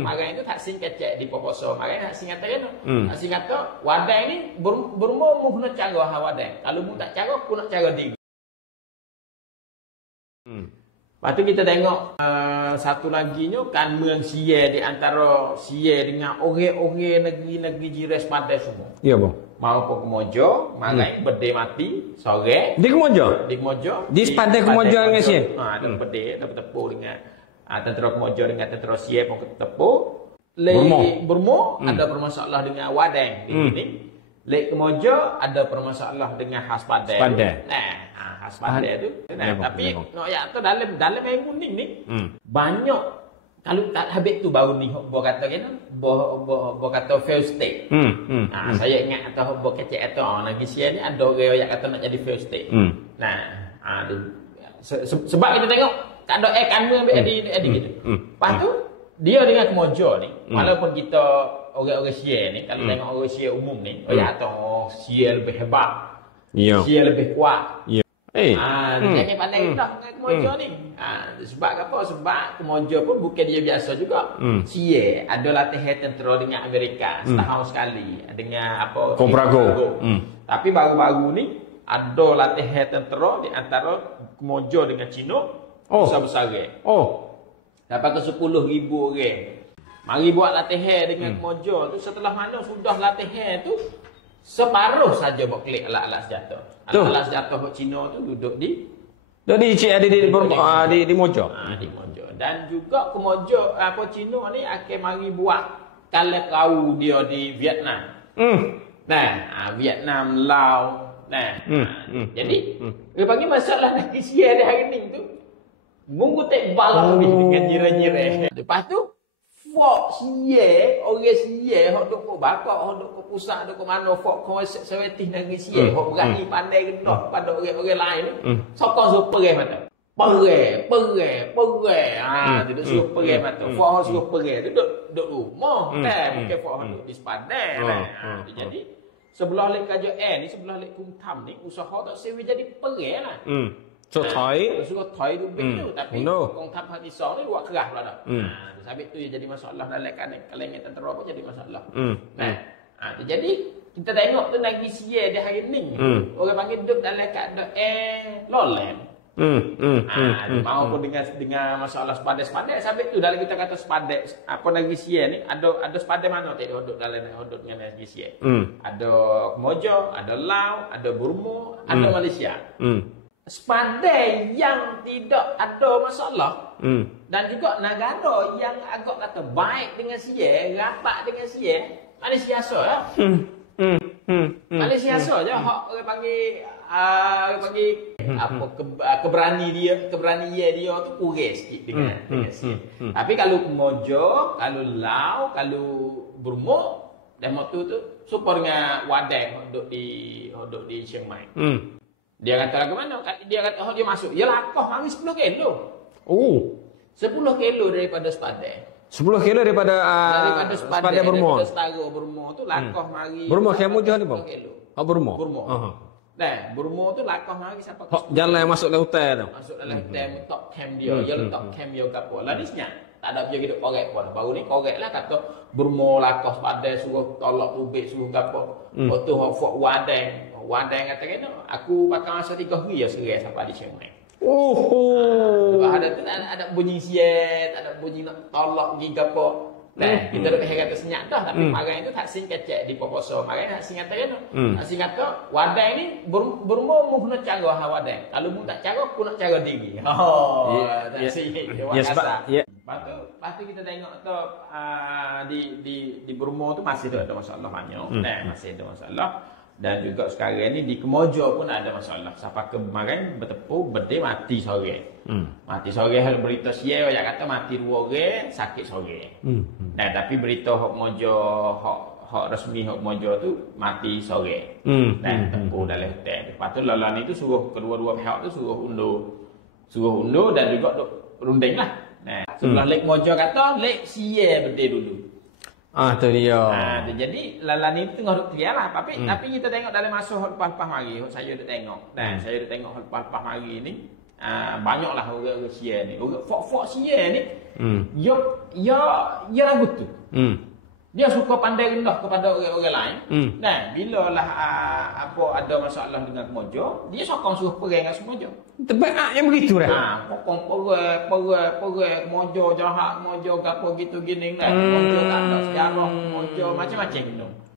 Marang itu tak sing kecek di poposo. Marang tak sing kata kan. Tak sing kata wadang ni bermo mu nak cara ha wadang. Kalau mu tak cara ku nak cara diri. Lepas tu kita tengok satu lagi nya kan มือง Sia di antara Sia dengan orang-orang negeri-negeri jiran sepadan semua. Ya bang. Mau ke Kemojo, marai berde mati sore. Di Kemojo? Di Kemojo. Di sepadan Kemojo dengan Sia. Ha, ada berde, ada bertepur dengan tentera Kemojo dengan tentera Sia pun bertepur. Burmo ada bermasalah dengan Wadang ini. Lek Kemojo ada bermasalah dengan khas Padang. Nah, khas Padang tu. Nah, tapi no ya tu dalam yang kuning ni banyak kalau tak habis tu baru ni bo kata kan bo kata fail state. Saya ingat atau bo kecek atau lagi Sia ni ada orang yang kata nak jadi fail state. Nah, sebab kita tengok tak ada kanun ambil adik gitu. Lepas tu dia dengan Kemojo ni walaupun kita orang-orang Sia ni kalau tengok orang Sia umum ni atau Sia lebih hebat. Sia lebih kuat. Jangan pandai dah dengan Kemojo ni. Sebab apa? Sebab Kemojo pun bukan dia biasa juga. Sia ada latihan tentera dengan Amerika setahun sekali dengan apa? Komprago. Tapi baru-baru ni ada latihan tentera di antara Kemojo dengan Cina besar-besar. Dapat ke 10,000 orang. Mari buat latihan dengan Kemojo tu. Setelah mana sudah latihan tu separuh saja buat klik alat-alat senjata. Alat-alat senjata buat Cina tu duduk di Mojo. Di Mojo. Dan juga Kemojo apa Cina ni akan mari buat kapal perahu dia di Vietnam. Vietnam, Laos. Jadi dia panggil masalah nak Sia di hari ni tu. Munggu tak balas dengan jiran-jiran. Lepas tu Fok Sia, orang Sia hok duk bakak, hok duk pusat, duk mana fok konsep sewetis negeri Sia, hok berani pandai gendah pada orang-orang lain ni. Sokong suruh perih mata. Perih. Duduk suruh perih mata. Fok suruh perih, duduk rumah. Bukan fok duduk di sepadan. Jadi sebelah lek kerajaan ni, sebelah lek Kumtam ni, usaha tak sewi jadi perih lah. So thoi. Suruh thoi tu betul tapi Kumtam hati song ni buat keras pula dah. Sabit tu jadi masalah dalam kalangan tentera pun jadi masalah. Jadi kita tengok tu negeri Sia di hari ni. Orang panggil duduk dalam keadaan lowland. Maupun dengan masalah sepadan sabit tu dalam kita kata sepadan apa negeri Sia ni ada sepadan mana tak duduk dalam dengan negeri Sia. Ada Kemojo, ada Laos, ada Burma, ada Malaysia. Sepadan yang tidak ada masalah dan juga negara yang agak kata baik dengan Sia, rapat dengan Sia, Malaysia saja. Malaysia saja hak orang panggil apa keberanian dia tu kurang sikit dengan Sia. Tapi kalau Kemojo, kalau Laos, kalau Burma dan waktu tu super dengan Wadang duduk di Chiang Mai. Dia kata lagu mana? Dia kata dia masuk. Ya lakoh mari 10 kilo. 10 kilo daripada sepadan. 10 kilo daripada sepadan Burma. Daripada setara Burma tu lakoh mari. Burma Kemojo ni bang? Burma. Nah, Burma tu lakoh mari siapa ke? Jalan yang masuk dalam hutan tu. Masuk dalam hutan letak camp dia. Dia letak camp dia gapo. Lah ni senyap. Tak ada dia hidup korek pun. Baru ni korek lah kata Burma lakoh sepadan suruh tolak ubik suruh gapo. Waktu hok Wadang kata kena aku pakai masa 3 hari ya serai sampai di Chiang Mai. Ada bunyi siat, ada bunyi nak tolak pergi gapo. Kita dah kata senyap dah tapi marang itu tak sing kecek di poposo. Marang tak sing kata kena. Tak sing kata Wadang ni Burma mu nak cara ha Wadang. Kalau mu tak cara aku nak cara diri. Tak sing dia kata. Lepas tu kita tengok tu di Burma tu masih ada masalah banyak. Masih ada masalah. Dan juga sekarang ni di Kemojo pun ada masalah. Siapa kemarin bertepuk berde mati sore. Mati sore hal berita Sia yang kata mati 2 orang, sakit sore. Tapi berita hok Mojo hok resmi hok Mojo tu mati sore. Dan tepuk dalam hotel. Lepas tu lalan itu suruh kedua-dua pihak tu suruh undur dan juga runding lah. Sebelah lek Mojo kata lek Sia berde dulu. Tu dia. Jadi lalan ni tengah duk clear lah. Tapi kita tengok dalam masa lepas-lepas mari, saya dah tengok. Dan saya dah tengok lepas-lepas mari ni, banyaklah orang Sia ni. Orang fok-fok Sia ni, ya ragu tu. Dia suka pandai rendah kepada orang-orang lain. Nah, bila lah ada masalah dengan kemojo, dia sokong suruh perang dengan semojo. Terbaik yang begitu dah. Pokong perang kemojo jahat, kemojo gapo gitu gini lah. Kemojo tak ada sejarah, kemojo macam-macam gitu.